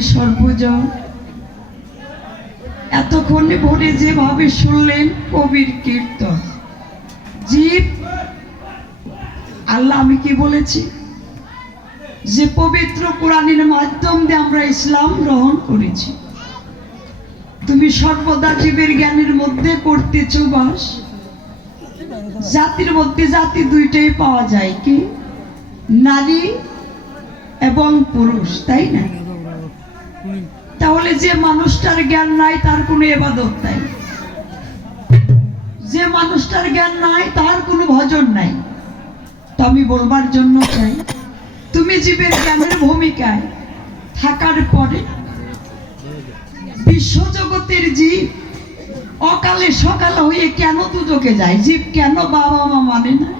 সর্বজন এতক্ষণে ভোরে যেভাবে শুনলেন কবির কীর্তন, জীব, আল্লাহ আমি কি বলেছি? যে পবিত্র কোরআনের মাধ্যম দিয়ে আমরা ইসলাম গ্রহণ করেছি। তুমি সর্বদা জীবের জ্ঞানের মধ্যে করতেছ বাস। জাতির মধ্যে জাতি দুইটাই পাওয়া যায়, কি? নারী এবং পুরুষ, তাই না? তাহলে যে মানুষটার জ্ঞান নাই, তার কোনো এবাদত নাই। যে মানুষটার জ্ঞান নাই, তার কোনো ভজন নাই। তো আমি বলবার জন্য চাই, তুমি জীবের জ্ঞানের ভূমিকায় থাকার পরে বিশ্বজগতের জীব অকালে সকাল হয়ে কেন দুদকে যায়? জীব কেন বাবা মা মানে না?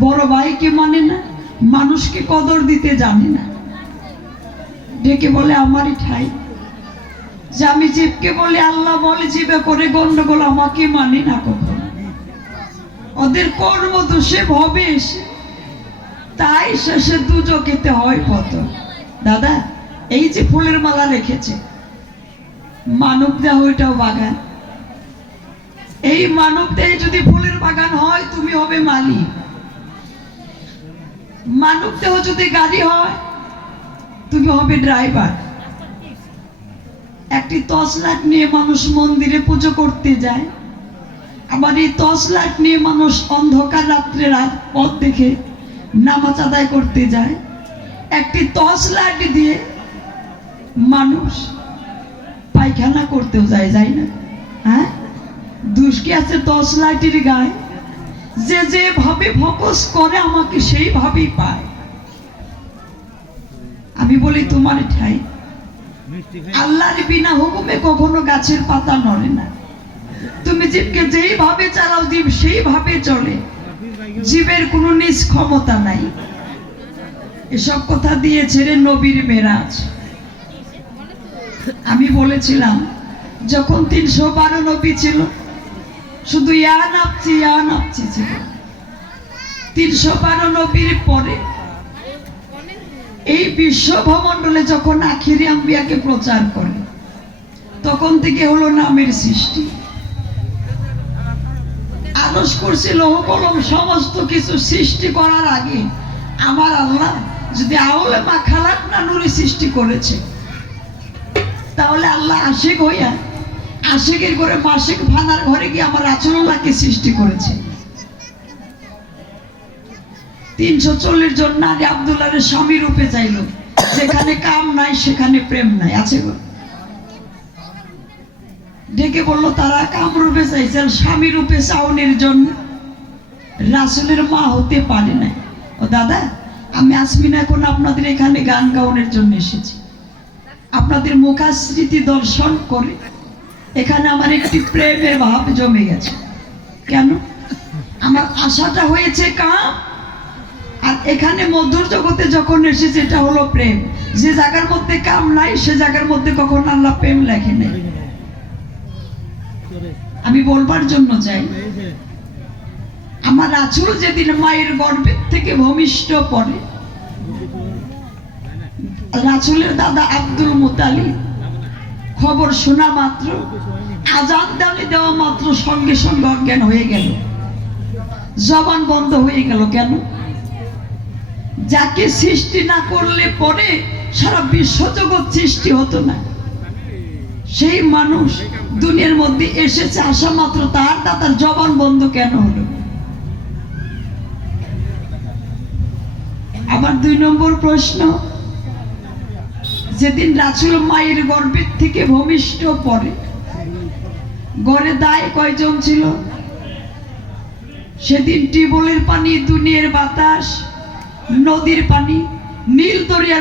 বড় ভাইকে মানে না? মানুষকে কদর দিতে জানে না? ডেকে বলে, আমারই ঠাই। যে আমি জীবকে বলে, আল্লাহ বলে জীবে করে গন্ডগোল আমাকে মানি না কখনো। ওদের কর্ম দোষে ভবে এসে, তাই শেষে দুজকেতে হয় পত দাদা, এই যে ফুলের মালা রেখেছে, মানব দেহ ওইটাও বাগান। এই মানব দেহে যদি ফুলের বাগান হয়, তুমি হবে মালিক মানব দেহ যদি গাড়ি হয় তুমি হবে ড্রাইভার। একটি দশ তসলাট নিয়ে মানুষ মন্দিরে পুজো করতে যায়। আবার এই দশ তসলাট নিয়ে মানুষ অন্ধকার রাত্রে রাত পথ দেখে নামাজ আদায় করতে যায়। একটি দশ তসলাট দিয়ে মানুষ পায়খানা করতেও যায় যায় না? হ্যাঁ? দুষ্কি আছে দশ তসলাটির গায়ে। যে যেভাবে ফোকাস করে, আমাকে সেইভাবেই পায়। আমি বলি তোমার ঠাই। আল্লাহর বিনা হুকুমে কখনো গাছের পাতা নড়ে না। তুমি জীবকে যেইভাবে চালাও জীব সেইভাবে চলে। জীবের কোনো নিজ ক্ষমতা নাই। এসব কথা দিয়ে ছেড়ে নবীর মেরাজ। আমি বলেছিলাম যখন তিনশো বারো নবী ছিল শুধু ইয়া নাপছি ইয়া নাপছি ছিল। তিনশো বারো নবীর পরে এই বিশ্ব ভমণ্ডলে যখন আখিরি আম্বিয়াকে প্রচার করে, তখন থেকে হলো নামের সৃষ্টি। আদর্শ করছিল কলম সমস্ত কিছু সৃষ্টি করার আগে আমার আল্লাহ যদি আউলে মা খালাক না নুরি সৃষ্টি করেছে, তাহলে আল্লাহ আশেক হইয়া, আশেকের করে মাসিক ভাঙার ঘরে গিয়ে আমার আচরণাকে সৃষ্টি করেছে। তিনশো চল্লিশ জন নারী আবদুল্লাহের স্বামী রূপে চাইল যেখানে কাম নাই, সেখানে প্রেম নাই। আছে ডেকে বলল, তারা কাম রূপে চাইছেন স্বামী রূপে চাউনের জন্য। রাসুলের মা হতে পারে না ও দাদা, আমি আসমিন এখন আপনাদের এখানে গান গাউনের জন্য এসেছি। আপনাদের মুখাস্মৃতি দর্শন করে এখানে আমার একটি প্রেমের ভাব জমে গেছে। কেন? আমার আশাটা হয়েছে কাম আর এখানে মধুর জগতে যখন এসেছে, এটা হলো প্রেম। যে জায়গার মধ্যে কাম নাই, সে জায়গার মধ্যে কখন আল্লাহ প্রেম লেখে নাই। আমি বলবার জন্য চাই, আমার আচুর যেদিন মায়ের গর্ভের থেকে ভূমিষ্ঠ পড়ে, রাসুলের দাদা আব্দুল মুতালি, খবর শোনা মাত্র আজান দানি দেওয়া মাত্র সঙ্গে সঙ্গে অজ্ঞান হয়ে গেল। জবান বন্ধ হয়ে গেল কেন? যাকে সৃষ্টি না করলে পরে সারা বিশ্বজগৎ সৃষ্টি হতো না। সেই মানুষ দুনিয়ার মধ্যে এসেছে, আসা মাত্র তার দাদার জবান বন্ধ কেন হলো? আবার দুই নম্বর প্রশ্ন, যেদিন রাসুল মায়ের গর্ভের থেকে ভূমিষ্ঠ পড়ে গড়ে দায় কয়জন ছিল? সেদিন টিউবওয়েলের পানি, দুনিয়ার বাতাস নদীর পানি নীল দরিয়ার